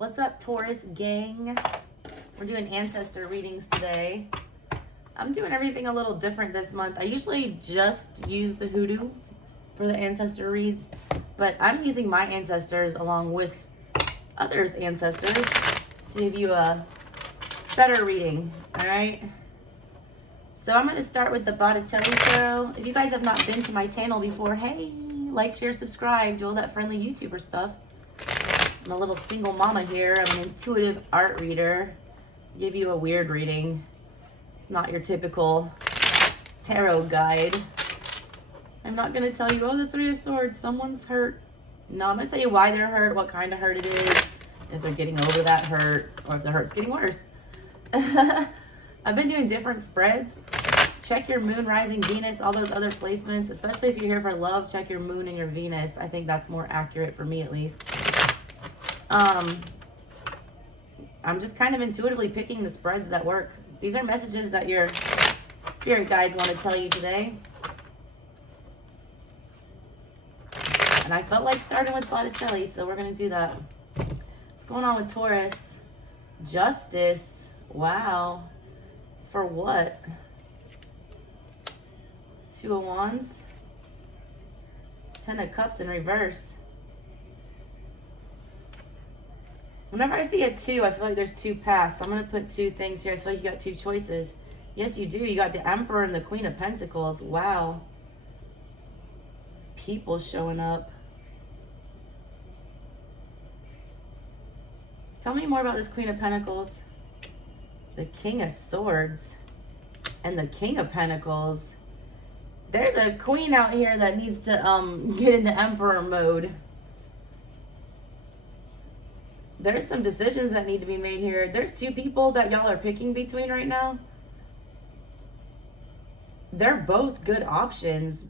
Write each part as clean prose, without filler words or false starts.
What's up, Taurus gang? We're doing ancestor readings today. I'm doing everything a little different this month. I usually just use the Hoodoo for the ancestor reads, but I'm using my ancestors along with others' ancestors to give you a better reading, all right? So I'm going to start with the Botticelli Tarot. If you guys have not been to my channel before, hey, like, share, subscribe, do all that friendly YouTuber stuff. I'm a little single mama here. I'm an intuitive art reader. Give you a weird reading. It's not your typical tarot guide. I'm not going to tell you, oh, the Three of Swords, someone's hurt. No, I'm going to tell you why they're hurt, what kind of hurt it is, if they're getting over that hurt, or if the hurt's getting worse. I've been doing different spreads. Check your moon, rising, Venus, all those other placements, especially if you're here for love, check your moon and your Venus. I think that's more accurate for me, at least. I'm just kind of intuitively picking the spreads that work. These are messages that your spirit guides want to tell you today. And I felt like starting with Botticelli, so we're going to do that. What's going on with Taurus? Justice. Wow. For what? Two of Wands. Ten of Cups in reverse. Whenever I see a two, I feel like there's two paths. So I'm going to put two things here. I feel like you got two choices. Yes, you do. You got the Emperor and the Queen of Pentacles. Wow. People showing up. Tell me more about this Queen of Pentacles. The King of Swords and the King of Pentacles. There's a queen out here that needs to get into Emperor mode. There's some decisions that need to be made here. There's two people that y'all are picking between right now. They're both good options,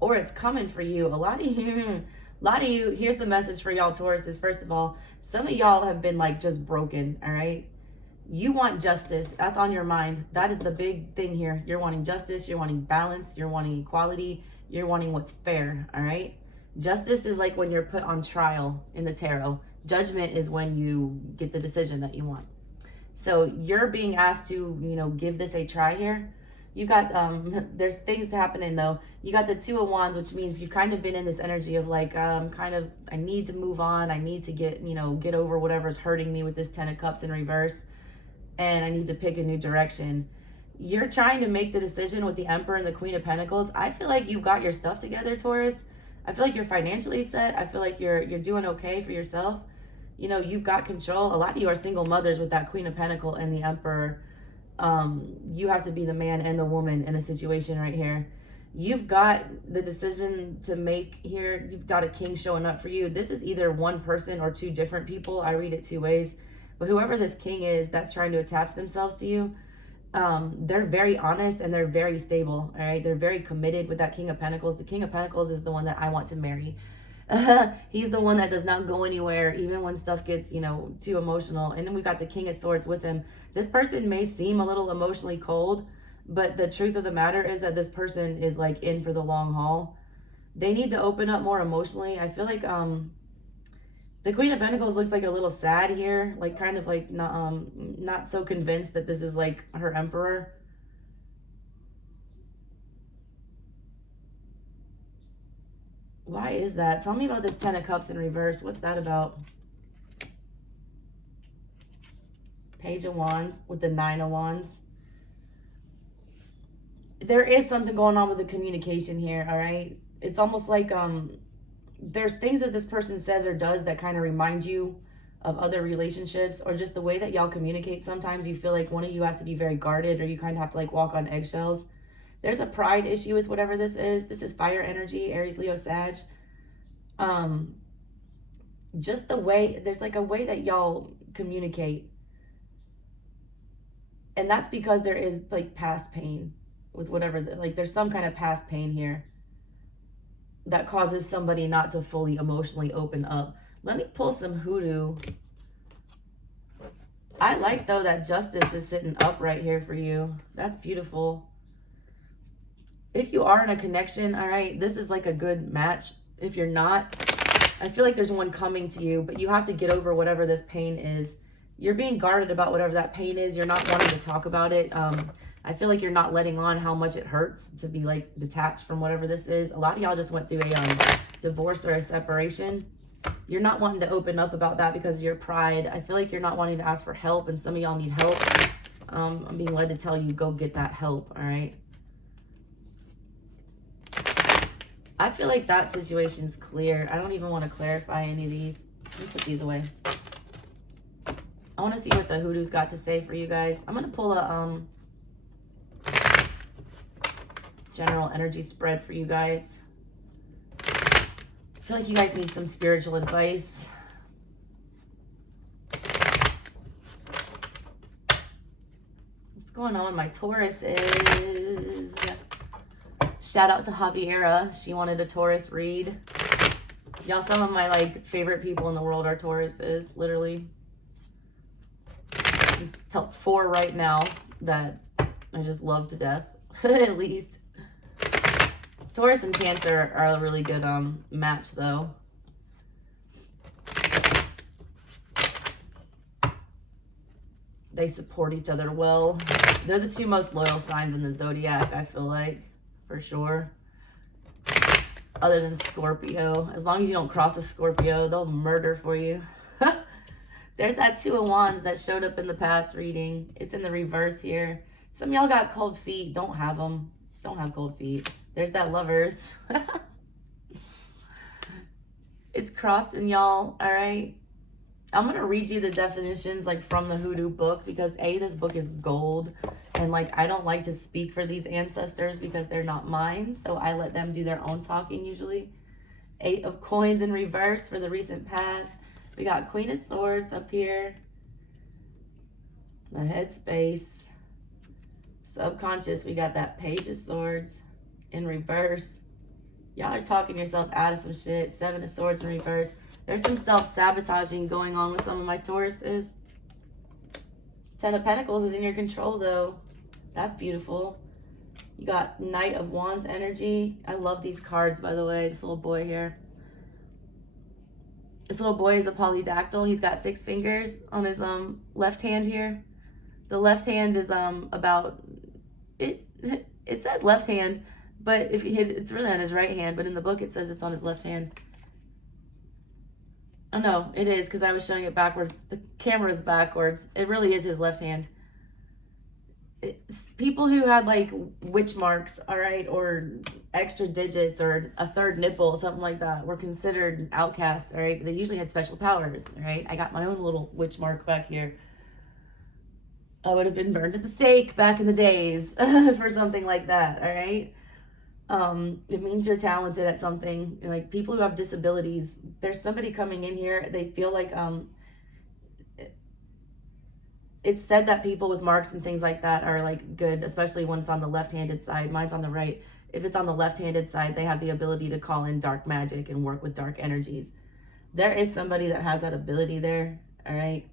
or it's coming for you. A lot of you, here's the message for y'all Tauruses. First of all, some of y'all have been like just broken, all right? You want justice. That's on your mind. That is the big thing here. You're wanting justice. You're wanting balance. You're wanting equality. You're wanting what's fair, all right? Justice is like when you're put on trial in the tarot. Judgment is when you get the decision that you want. So you're being asked to, give this a try here. You got, there's things happening though. You got the Two of Wands, which means you've kind of been in this energy of like, I need to move on. I need to get over whatever's hurting me with this Ten of Cups in reverse. And I need to pick a new direction. You're trying to make the decision with the Emperor and the Queen of Pentacles. I feel like you've got your stuff together, Taurus. I feel like you're financially set. I feel like you're doing okay for yourself. You've got control. A lot of you are single mothers with that Queen of Pentacles and the Emperor. You have to be the man and the woman in a situation right here. You've got the decision to make here. You've got a king showing up for you. This is either one person or two different people. I read it two ways. But whoever this king is that's trying to attach themselves to you, they're very honest and they're very stable, all right? They're very committed with that King of Pentacles. The King of Pentacles is the one that I want to marry. He's the one that does not go anywhere, even when stuff gets, too emotional. And then we got the King of Swords with him. This person may seem a little emotionally cold, but the truth of the matter is that this person is like in for the long haul. They need to open up more emotionally. I feel like the Queen of Pentacles looks like a little sad here, like kind of like not so convinced that this is like her Emperor. Why is that? Tell me about this Ten of Cups in reverse. What's that about? Page of Wands with the Nine of Wands. There is something going on with the communication here, all right? It's almost like there's things that this person says or does that kind of remind you of other relationships, or just the way that y'all communicate. Sometimes you feel like one of you has to be very guarded, or you kind of have to like walk on eggshells. There's a pride issue with whatever this is. This is fire energy, Aries, Leo, Sag. Just the way, there's like a way that y'all communicate. And that's because there is like past pain with whatever, like there's some kind of past pain here that causes somebody not to fully emotionally open up. Let me pull some Hoodoo. I like though that justice is sitting up right here for you. That's beautiful. If you are in a connection, all right, this is like a good match. If you're not, I feel like there's one coming to you, but you have to get over whatever this pain is. You're being guarded about whatever that pain is. You're not wanting to talk about it. I feel like you're not letting on how much it hurts to be like detached from whatever this is. A lot of y'all just went through a divorce or a separation. You're not wanting to open up about that because of your pride. I feel like you're not wanting to ask for help, and some of y'all need help. I'm being led to tell you, go get that help, all right? I feel like that situation's clear. I don't even want to clarify any of these. Let me put these away. I want to see what the Hoodoo's got to say for you guys. I'm going to pull a general energy spread for you guys. I feel like you guys need some spiritual advice. What's going on with my Taurus is... Shout out to Javiera. She wanted a Taurus read. Y'all, some of my like favorite people in the world are Tauruses, literally. Help 4 right now that I just love to death, at least. Taurus and Cancer are a really good match, though. They support each other well. They're the 2 most loyal signs in the zodiac, I feel like, for sure. Other than Scorpio. As long as you don't cross a Scorpio, they'll murder for you. There's that 2 of Wands that showed up in the past reading. It's in the reverse here. Some of y'all got cold feet. Don't have them. Don't have cold feet. There's that Lovers. It's crossing y'all, all right? I'm going to read you the definitions like from the Hoodoo book because this book is gold. And like, I don't like to speak for these ancestors because they're not mine. So I let them do their own talking usually. 8 of Coins in reverse for the recent past. We got Queen of Swords up here. The Headspace. Subconscious, we got that Page of Swords in reverse. Y'all are talking yourself out of some shit. 7 of Swords in reverse. There's some self-sabotaging going on with some of my Tauruses. 10 of Pentacles is in your control, though. That's beautiful. You got Knight of Wands energy. I love these cards, by the way. This little boy here. This little boy is a polydactyl. He's got 6 fingers on his left hand here. The left hand is about... It says left hand, but if you hit it's really on his right hand, but in the book it says it's on his left hand. Oh no, it is because I was showing it backwards. The camera is backwards. It really is his left hand. It's people who had like witch marks, all right, or extra digits or a 3rd nipple, something like that, were considered outcasts, all right? They usually had special powers, all right? I got my own little witch mark back here. I would have been burned at the stake back in the days for something like that, all right? It means you're talented at something. Like people who have disabilities, there's somebody coming in here, they feel like it's said that people with marks and things like that are like good, especially when it's on the left-handed side. Mine's on the right. If it's on the left-handed side, they have the ability to call in dark magic and work with dark energies. There is somebody that has that ability there, all right?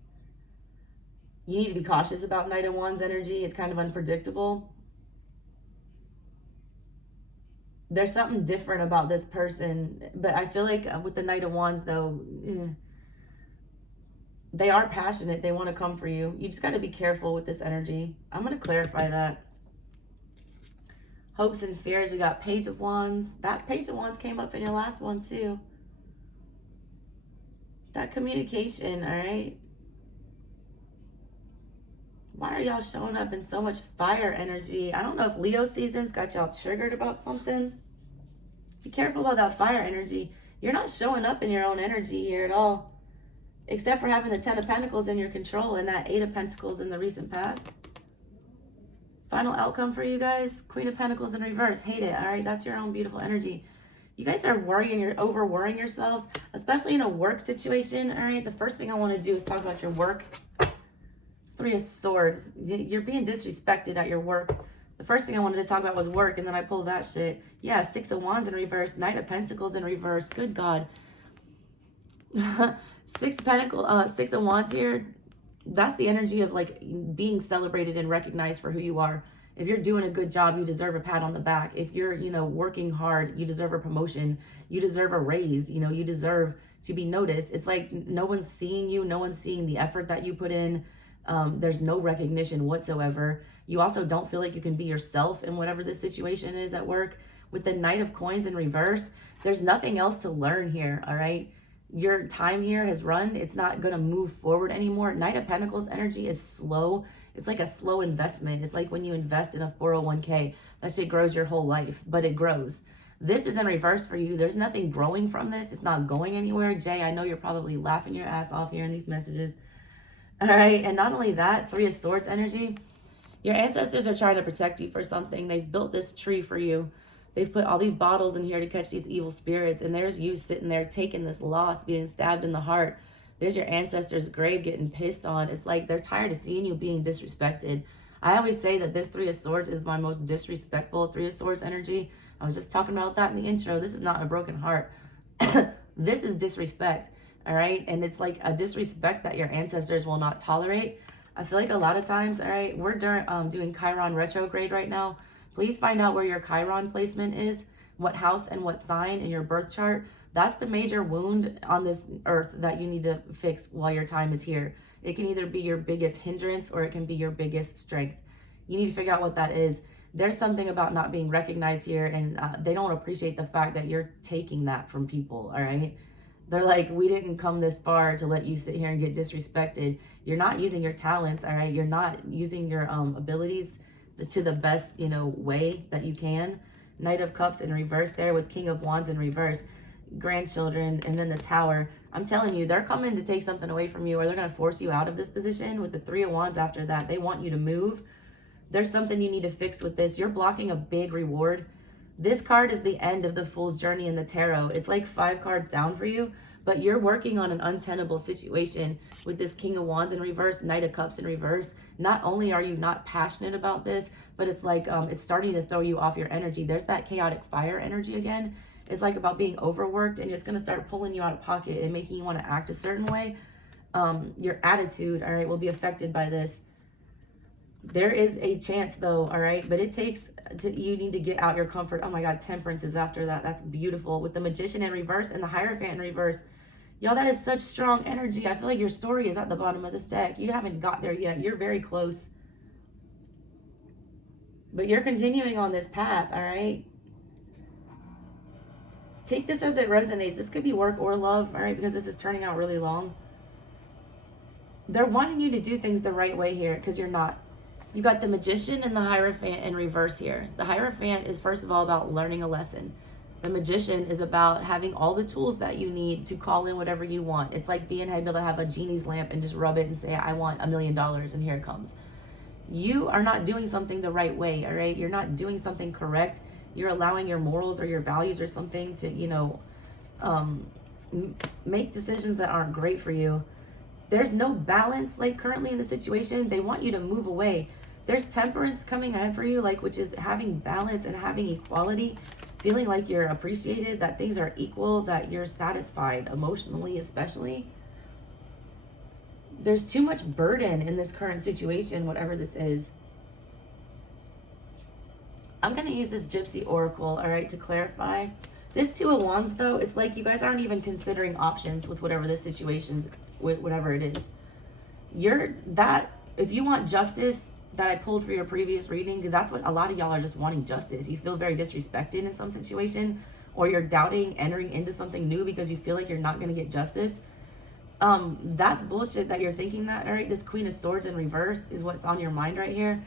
You need to be cautious about Knight of Wands energy. It's kind of unpredictable. There's something different about this person, but I feel like with the Knight of Wands, though, they are passionate. They want to come for you. You just got to be careful with this energy. I'm going to clarify that. Hopes and fears. We got Page of Wands. That Page of Wands came up in your last one, too. That communication, all right? Why are y'all showing up in so much fire energy? I don't know if Leo season's got y'all triggered about something. Be careful about that fire energy. You're not showing up in your own energy here at all. Except for having the 10 of Pentacles in your control and that 8 of Pentacles in the recent past. Final outcome for you guys. Queen of Pentacles in reverse. Hate it, all right? That's your own beautiful energy. You guys are over-worrying yourselves, especially in a work situation, all right? The first thing I want to do is talk about your work. 3 of Swords. You're being disrespected at your work. The first thing I wanted to talk about was work, and then I pulled that shit. Yeah, 6 of Wands in reverse. Knight of Pentacles in reverse. Good God. 6 of Wands here. That's the energy of like being celebrated and recognized for who you are. If you're doing a good job, you deserve a pat on the back. If you're, working hard, you deserve a promotion. You deserve a raise. You deserve to be noticed. It's like no one's seeing you. No one's seeing the effort that you put in. There's no recognition whatsoever. You also don't feel like you can be yourself in whatever the situation is at work. With the Knight of Coins in reverse, there's nothing else to learn here, all right? Your time here has run. It's not going to move forward anymore. Knight of Pentacles energy is slow. It's like a slow investment. It's like when you invest in a 401k. That shit grows your whole life, but it grows. This is in reverse for you. There's nothing growing from this. It's not going anywhere. Jay, I know you're probably laughing your ass off here in these messages. All right, and not only that, Three of Swords energy. Your ancestors are trying to protect you for something. They've built this tree for you. They've put all these bottles in here to catch these evil spirits. And there's you sitting there taking this loss, being stabbed in the heart. There's your ancestors' grave getting pissed on. It's like they're tired of seeing you being disrespected. I always say that this Three of Swords is my most disrespectful Three of Swords energy. I was just talking about that in the intro. This is not a broken heart. This is disrespect, all right? And it's like a disrespect that your ancestors will not tolerate. I feel like a lot of times, all right, we're doing Chiron retrograde right now. Please find out where your Chiron placement is, what house and what sign in your birth chart. That's the major wound on this earth that you need to fix while your time is here. It can either be your biggest hindrance or it can be your biggest strength. You need to figure out what that is. There's something about not being recognized here, and they don't appreciate the fact that you're taking that from people, all right? They're like, we didn't come this far to let you sit here and get disrespected. You're not using your talents, all right? You're not using your abilities to the best, way that you can. Knight of Cups in reverse there with King of Wands in reverse. Grandchildren, and then the Tower. I'm telling you, they're coming to take something away from you, or they're going to force you out of this position. With the Three of Wands after that, they want you to move. There's something you need to fix with this. You're blocking a big reward. This card is the end of the Fool's Journey in the Tarot. It's like 5 cards down for you, but you're working on an untenable situation with this King of Wands in reverse, Knight of Cups in reverse. Not only are you not passionate about this, but it's like it's starting to throw you off your energy. There's that chaotic fire energy again. It's like about being overworked, and it's going to start pulling you out of pocket and making you want to act a certain way. Your attitude, all right, will be affected by this. There is a chance though, all right, but it takes you need to get out your comfort. Oh my God, Temperance is after that. That's beautiful. With the Magician in reverse and the Hierophant in reverse. Y'all, that is such strong energy. I feel like your story is at the bottom of this deck. You haven't got there yet. You're very close. But you're continuing on this path, all right? Take this as it resonates. This could be work or love, all right, because this is turning out really long. They're wanting you to do things the right way here because you're not. You got the Magician and the Hierophant in reverse here. The Hierophant is first of all about learning a lesson. The Magician is about having all the tools that you need to call in whatever you want. It's like being able to have a genie's lamp and just rub it and say, I want $1 million, and here it comes. You are not doing something the right way, all right? You're not doing something correct. You're allowing your morals or your values or something to, make decisions that aren't great for you. There's no balance, like currently in the situation. They want you to move away. There's Temperance coming ahead for you, like, which is having balance and having equality, feeling like you're appreciated, that things are equal, that you're satisfied emotionally, especially. There's too much burden in this current situation, whatever this is. I'm going to use this Gypsy Oracle, all right, to clarify. This Two of Wands, though, it's like you guys aren't even considering options with whatever this situation's, whatever it is. If you want justice that I pulled for your previous reading, because that's what a lot of y'all are just wanting, justice. You feel very disrespected in some situation, or you're doubting entering into something new because you feel like you're not going to get justice. That's bullshit that you're thinking that, all right? This Queen of Swords in reverse is what's on your mind right here.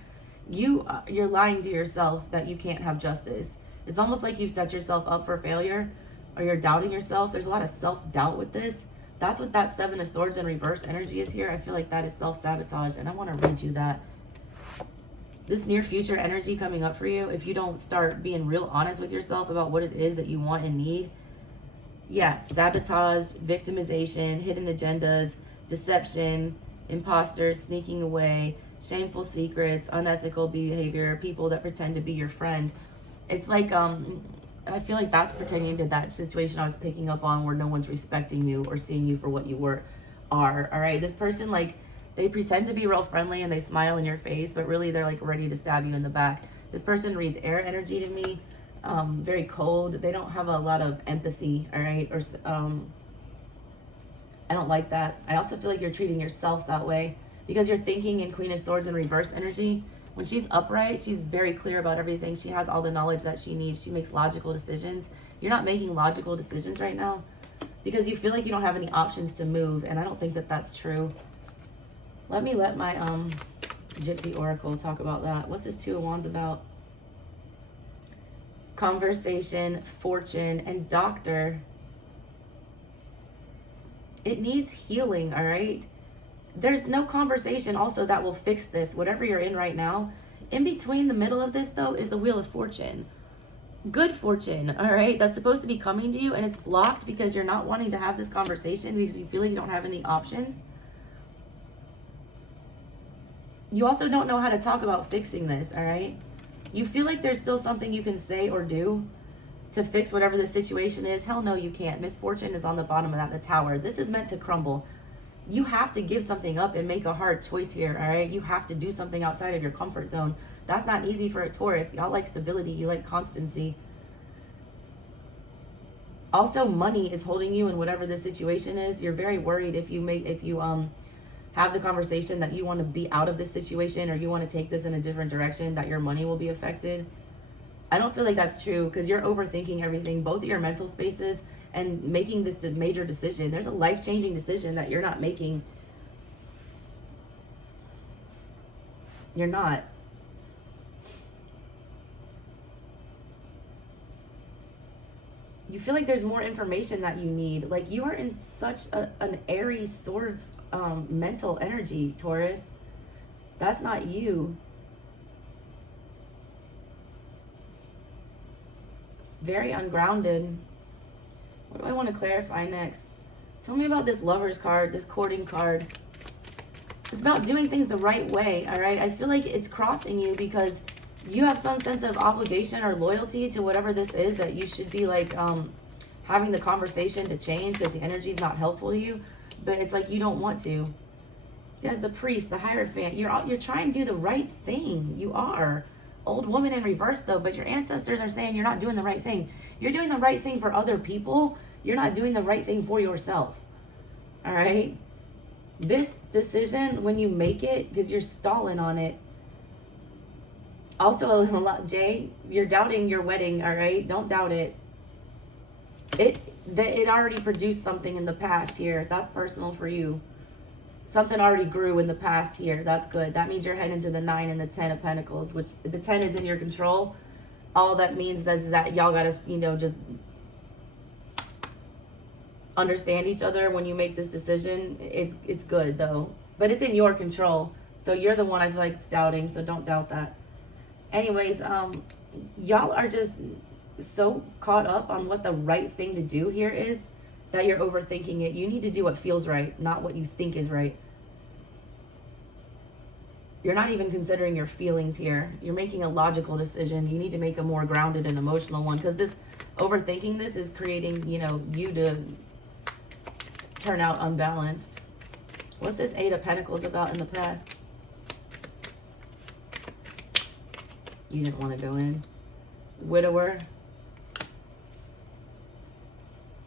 You're lying to yourself that you can't have justice. It's almost like you set yourself up for failure, or you're doubting yourself. There's a lot of self-doubt with this. That's what that Seven of Swords in reverse energy is here. I feel like that is self-sabotage, and I want to read you that. This near future energy coming up for you, if you don't start being real honest with yourself about what it is that you want and need. Yeah, sabotage, victimization, hidden agendas, deception, imposters, sneaking away, shameful secrets, unethical behavior, people that pretend to be your friend. It's like, I feel like that's pertaining to that situation I was picking up on where no one's respecting you or seeing you for what you are. All right, this person, like, They pretend to be real friendly and they smile in your face, but really they're like ready to stab you in the back. This person reads air energy to me, very cold. They don't have a lot of empathy, all right? Or I don't like that. I also feel like you're treating yourself that way because you're thinking in Queen of Swords in reverse energy. When she's upright, she's very clear about everything. She has all the knowledge that she needs. She makes logical decisions. You're not making logical decisions right now because you feel like you don't have any options to move, and I don't think that that's true. Let my Gypsy Oracle talk about that. What's this Two of Wands about? Conversation, fortune, and doctor. It needs healing, all right? There's no conversation also that will fix this, whatever you're in right now. In between the middle of this, though, is the Wheel of Fortune. Good fortune, all right? That's supposed to be coming to you, and it's blocked because you're not wanting to have this conversation because you feel like you don't have any options. You also don't know how to talk about fixing this, all right? You feel like there's still something you can say or do to fix whatever the situation is. Hell no, you can't. Misfortune is on the bottom of that, the Tower. This is meant to crumble. You have to give something up and make a hard choice here, all right? You have to do something outside of your comfort zone. That's not easy for a Taurus. Y'all like stability. You like constancy. Also, money is holding you in whatever the situation is. You're very worried if you have the conversation that you want to be out of this situation or you want to take this in a different direction, that your money will be affected. I don't feel like that's true because you're overthinking everything, both of your mental spaces and making this major decision. There's a life-changing decision that you're not making. You're not. You feel like there's more information that you need. Like you are in such an airy swords mental energy, Taurus. That's not you. It's very ungrounded. What do I want to clarify next? Tell me about this Lover's card, this courting card. It's about doing things the right way, all right? I feel like it's crossing you because you have some sense of obligation or loyalty to whatever this is that you should be like having the conversation to change because the energy is not helpful to you, but it's like you don't want to. As the priest, the Hierophant, you're trying to do the right thing. You are. Old woman in reverse though, but your ancestors are saying you're not doing the right thing. You're doing the right thing for other people. You're not doing the right thing for yourself. All right? This decision, when you make it, because you're stalling on it. Also, a lot, Jay, you're doubting your wedding, all right? Don't doubt it. It already produced something in the past here. That's personal for you. Something already grew in the past here. That's good. That means you're heading to the 9 and the 10 of Pentacles, which the 10 is in your control. All that means is that y'all gotta, just understand each other when you make this decision. It's good though, but it's in your control. So you're the one I feel like it's doubting. So don't doubt that. Anyways, y'all are just so caught up on what the right thing to do here is that you're overthinking it. You need to do what feels right, not what you think is right. You're not even considering your feelings here. You're making a logical decision. You need to make a more grounded and emotional one because this overthinking this is creating, you to turn out unbalanced. What's this 8 of Pentacles about in the past? You didn't want to go in. Widower.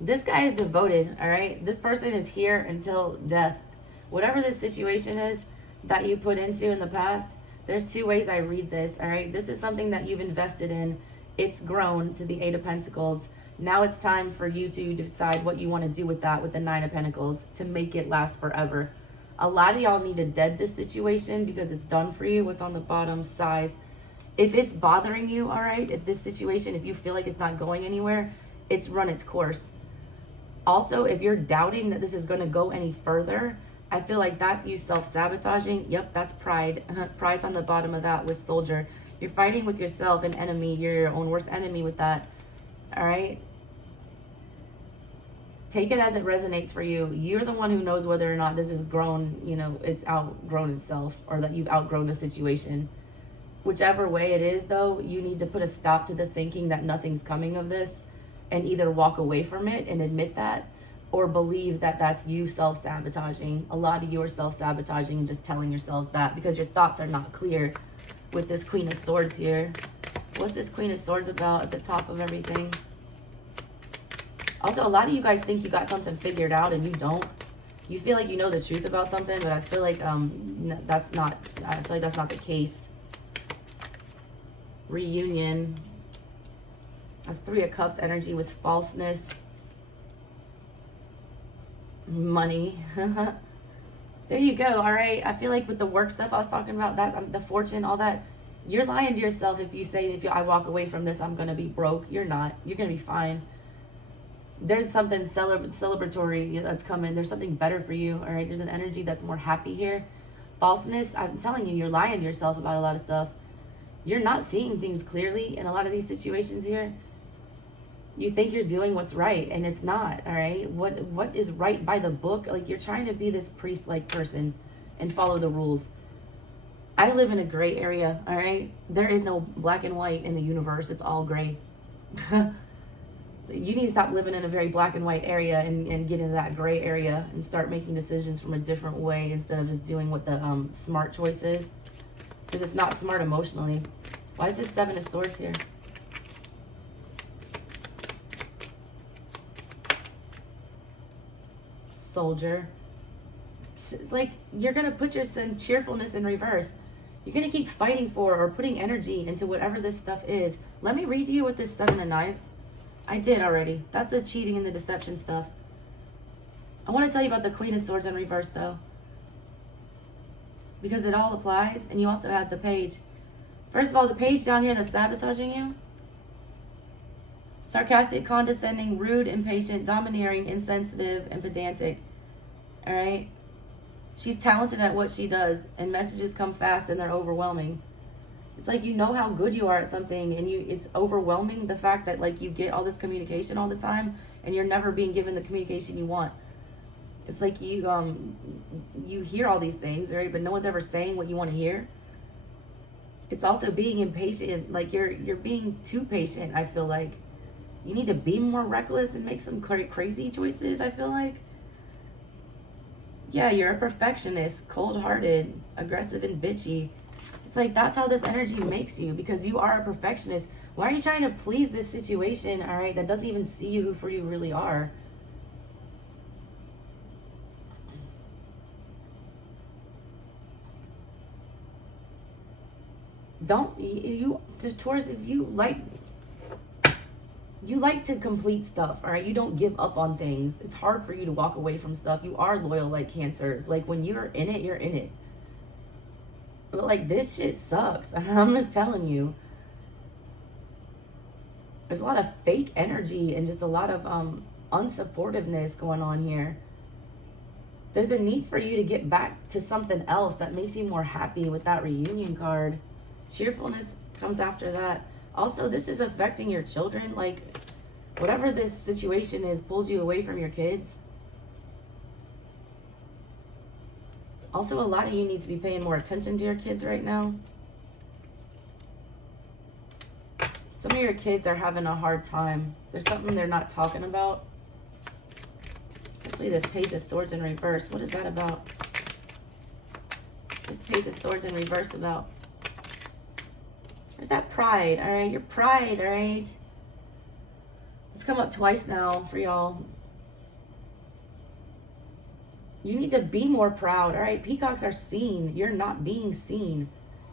This guy is devoted, all right? This person is here until death. Whatever this situation is that you put into in the past, there's 2 ways I read this, all right? This is something that you've invested in. It's grown to the 8 of Pentacles. Now it's time for you to decide what you want to do with that, with the 9 of Pentacles, to make it last forever. A lot of y'all need to dead this situation because it's done for you. What's on the bottom? Size. If it's bothering you, all right, if this situation, if you feel like it's not going anywhere, it's run its course. Also, if you're doubting that this is going to go any further, I feel like that's you self-sabotaging. Yep, that's pride. Pride's on the bottom of that with Soldier. You're fighting with yourself, an enemy. You're your own worst enemy with that. All right? Take it as it resonates for you. You're the one who knows whether or not this is grown, it's outgrown itself or that you've outgrown the situation. Whichever way it is, though, you need to put a stop to the thinking that nothing's coming of this and either walk away from it and admit that, or believe that that's you self-sabotaging. A lot of you are self-sabotaging and just telling yourselves that because your thoughts are not clear with this Queen of Swords here. What's this Queen of Swords about at the top of everything? Also, a lot of you guys think you got something figured out and you don't. You feel like you know the truth about something, but I feel like that's not the case. Reunion. That's Three of Cups energy with falseness. Money. There you go. All right. I feel like with the work stuff I was talking about, that the fortune, all that, you're lying to yourself if you say, I walk away from this, I'm going to be broke. You're not. You're going to be fine. There's something celebratory that's coming. There's something better for you. All right. There's an energy that's more happy here. Falseness. I'm telling you, you're lying to yourself about a lot of stuff. You're not seeing things clearly in a lot of these situations here. You think you're doing what's right, and it's not, all right? What is right by the book? Like, you're trying to be this priest-like person and follow the rules. I live in a gray area, all right? There is no black and white in the universe. It's all gray. You need to stop living in a very black and white area and get into that gray area and start making decisions from a different way instead of just doing what the smart choice is. Because it's not smart emotionally. Why is this Seven of Swords here? Soldier. It's like you're going to put your cheerfulness in reverse. You're going to keep fighting for or putting energy into whatever this stuff is. Let me read to you with this Seven of Knives. I did already. That's the cheating and the deception stuff. I want to tell you about the Queen of Swords in reverse, though, because it all applies. And you also had the Page. First of all, the Page down here that's sabotaging you. Sarcastic, condescending, rude, impatient, domineering, insensitive, and pedantic. All right? She's talented at what she does, and messages come fast and they're overwhelming. It's like you know how good you are at something, and it's overwhelming the fact that like you get all this communication all the time and you're never being given the communication you want. It's like you hear all these things, right? But no one's ever saying what you want to hear. It's also being impatient. Like you're being too patient, I feel like. You need to be more reckless and make some crazy choices, I feel like. Yeah, you're a perfectionist, cold-hearted, aggressive, and bitchy. It's like that's how this energy makes you because you are a perfectionist. Why are you trying to please this situation, all right, that doesn't even see you for you really are? The Taurus is you like to complete stuff, all right? You don't give up on things. It's hard for you to walk away from stuff. You are loyal like Cancers. Like when you're in it, you're in it. But like this shit sucks. I'm just telling you. There's a lot of fake energy and just a lot of unsupportiveness going on here. There's a need for you to get back to something else that makes you more happy with that reunion card. Cheerfulness comes after that. Also, this is affecting your children. Like, whatever this situation is pulls you away from your kids. Also, a lot of you need to be paying more attention to your kids right now. Some of your kids are having a hard time. There's something they're not talking about. Especially this Page of Swords in reverse. What is that about? What's this Page of Swords in reverse about? There's that pride, all right? Your pride, all right? It's come up twice now for y'all. You need to be more proud, all right? Peacocks are seen. You're not being seen.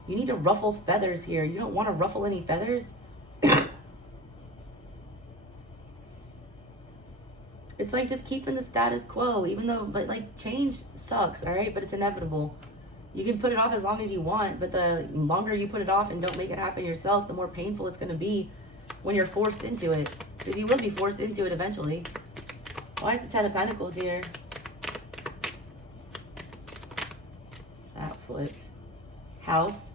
You need to ruffle feathers here. You don't want to ruffle any feathers. It's like just keeping the status quo, even though, but like change sucks, all right? But it's inevitable. You can put it off as long as you want, but the longer you put it off and don't make it happen yourself, the more painful it's going to be when you're forced into it. Because you will be forced into it eventually. Why is the Ten of Pentacles here? That flipped. House.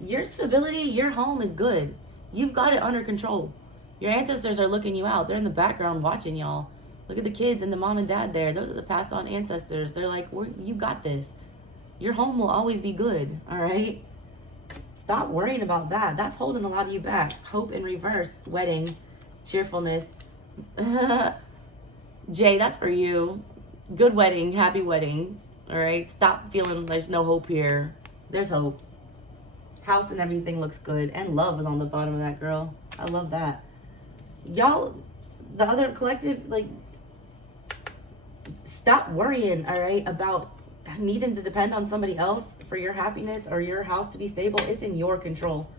Your stability, your home is good. You've got it under control. Your ancestors are looking you out. They're in the background watching y'all. Look at the kids and the mom and dad there. Those are the passed on ancestors. They're like, you got this. Your home will always be good, all right? Stop worrying about that. That's holding a lot of you back. Hope in reverse. Wedding. Cheerfulness. Jay, that's for you. Good wedding, happy wedding. All right, stop feeling there's no hope here. There's hope. House and everything looks good, and love is on the bottom of that, girl. I love that. Y'all, the other collective, like, stop worrying, all right, about needing to depend on somebody else for your happiness or your house to be stable. It's in your control.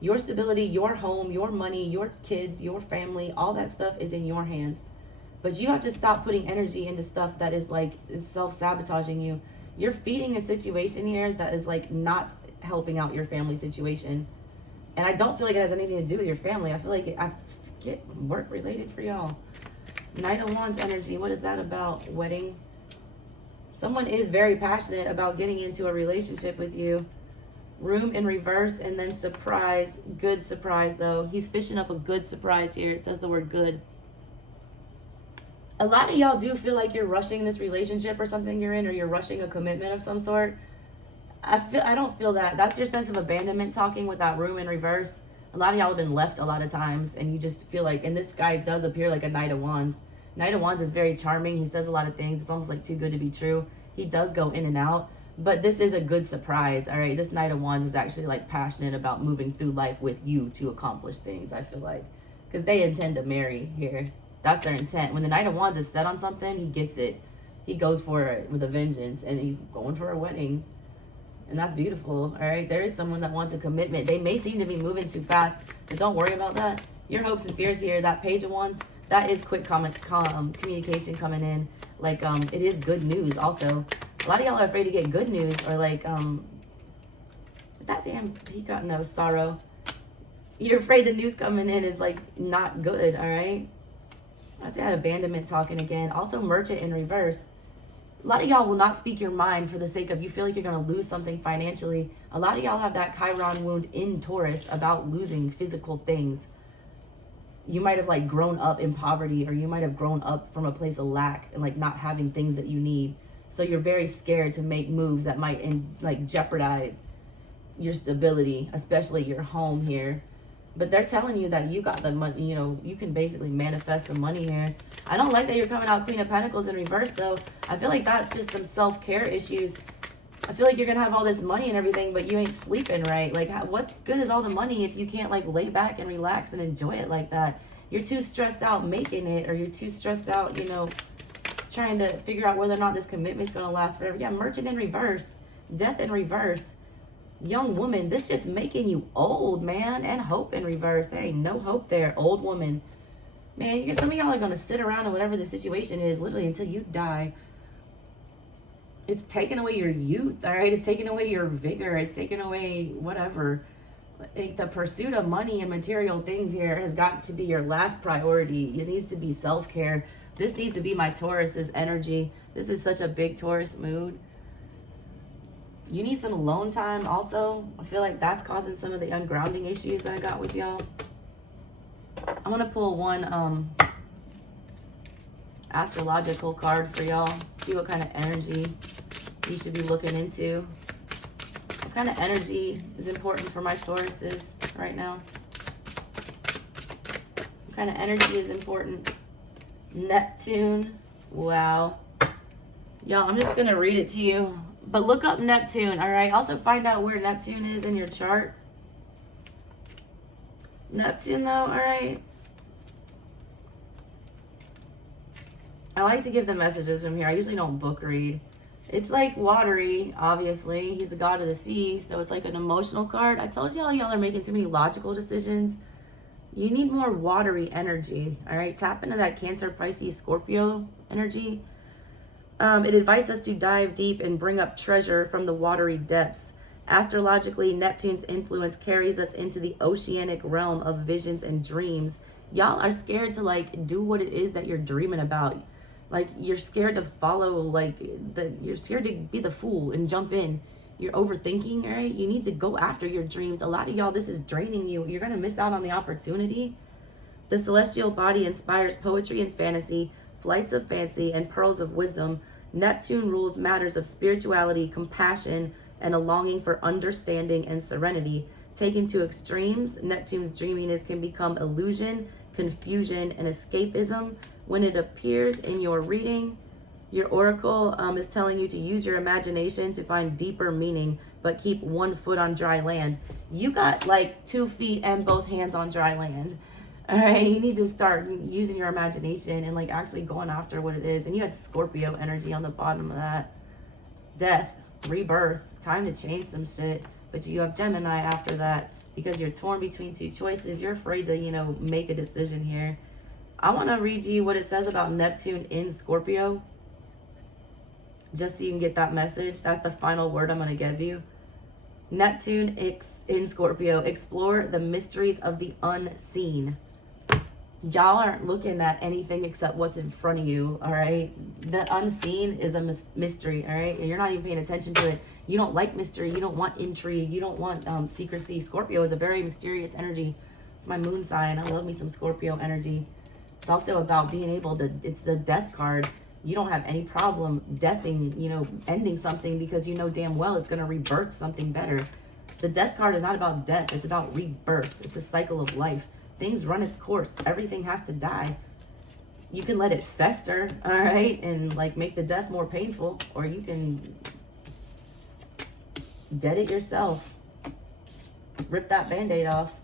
Your stability, your home, your money, your kids, your family, all that stuff is in your hands. But you have to stop putting energy into stuff that is like self-sabotaging you. You're feeding a situation here that is like not helping out your family situation. And I don't feel like it has anything to do with your family. I feel like I get work related for y'all. Knight of Wands energy. What is that about? Wedding. Someone is very passionate about getting into a relationship with you. Room in reverse, and then surprise. Good surprise, though. He's fishing up a good surprise here. It says the word good. A lot of y'all do feel like you're rushing this relationship or something you're in, or you're rushing a commitment of some sort. I don't feel that. That's your sense of abandonment talking with that room in reverse. A lot of y'all have been left a lot of times, and you just feel like, and this guy does appear like a Knight of Wands. Knight of Wands is very charming. He says a lot of things. It's almost like too good to be true. He does go in and out, but this is a good surprise, all right? This Knight of Wands is actually like passionate about moving through life with you to accomplish things, I feel like, because they intend to marry here. That's their intent. When the Knight of Wands is set on something, he gets it. He goes for it with a vengeance, and he's going for a wedding. And that's beautiful, all right? There is someone that wants a commitment. They may seem to be moving too fast, but don't worry about that. Your hopes and fears here, that Page of Wands, that is quick communication coming in. Like, it is good news also. A lot of y'all are afraid to get good news, or like, that damn peacock, no, sorrow. You're afraid the news coming in is like not good, all right? That's that abandonment talking again. Also, merchant in reverse. A lot of y'all will not speak your mind for the sake of you feel like you're going to lose something financially. A lot of y'all have that Chiron wound in Taurus about losing physical things. You might have like grown up in poverty, or you might have grown up from a place of lack and like not having things that you need. So you're very scared to make moves that might like jeopardize your stability, especially your home here. But they're telling you that you got the money, you know, you can basically manifest the money here. I don't like that you're coming out Queen of Pentacles in reverse, though. I feel like that's just some self-care issues. I feel like you're going to have all this money and everything, but you ain't sleeping right. Like, what's good is all the money if you can't, like, lay back and relax and enjoy it like that? You're too stressed out making it, or you're too stressed out, you know, trying to figure out whether or not this commitment's going to last forever. Yeah, Merchant in reverse. Death in reverse. Young woman, this shit's making you old, man. And hope in reverse. There ain't no hope there. Old woman. Man, some of y'all are going to sit around in whatever the situation is literally until you die. It's taking away your youth, all right? It's taking away your vigor. It's taking away whatever. Like, the pursuit of money and material things here has got to be your last priority. It needs to be self-care. This needs to be my Taurus's energy. This is such a big Taurus mood. You need some alone time also. I feel like that's causing some of the ungrounding issues that I got with y'all. I'm going to pull one astrological card for y'all. See what kind of energy you should be looking into. What kind of energy is important for my Tauruses right now? What kind of energy is important? Neptune. Wow. Y'all, I'm just going to read it to you. But look up Neptune, all right? Also find out where Neptune is in your chart. Neptune, though, all right? I like to give the messages from here. I usually don't book read. It's like watery, obviously. He's the god of the sea, so it's like an emotional card. I told y'all are making too many logical decisions. You need more watery energy, all right? Tap into that Cancer, Pisces, Scorpio energy. It invites us to dive deep and bring up treasure from the watery depths. Astrologically, Neptune's influence carries us into the oceanic realm of visions and dreams. Y'all are scared to like do what it is that you're dreaming about. Like, you're scared to follow, like, you're scared to be the fool and jump in. You're overthinking, all right? You need to go after your dreams. A lot of y'all, this is draining you. You're going to miss out on the opportunity. The celestial body inspires poetry and fantasy, flights of fancy, and pearls of wisdom. Neptune rules matters of spirituality, compassion, and a longing for understanding and serenity. Taken to extremes, Neptune's dreaminess can become illusion, confusion, and escapism. When it appears in your reading, your oracle is telling you to use your imagination to find deeper meaning, but keep 1 foot on dry land. You got like 2 feet and both hands on dry land. All right, you need to start using your imagination and like actually going after what it is. And you had Scorpio energy on the bottom of that. Death, rebirth, time to change some shit. But you have Gemini after that because you're torn between 2 choices. You're afraid to, you know, make a decision here. I want to read to you what it says about Neptune in Scorpio, just so you can get that message. That's the final word I'm going to give you. Neptune in Scorpio, explore the mysteries of the unseen. Y'all aren't looking at anything except what's in front of you, all right? The unseen is a mystery, all right? And you're not even paying attention to it. You don't like mystery. You don't want intrigue. You don't want secrecy. Scorpio is a very mysterious energy. It's my moon sign. I love me some Scorpio energy. It's also about being able to, it's the death card. You don't have any problem deathing, you know, ending something because you know damn well it's going to rebirth something better. The death card is not about death. It's about rebirth. It's a cycle of life. Things run its course. Everything has to die. You can let it fester, all right, and like make the death more painful, or you can dead it yourself. Rip that Band-Aid off.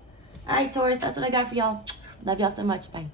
All right, Taurus, that's what I got for y'all. Love y'all so much. Bye.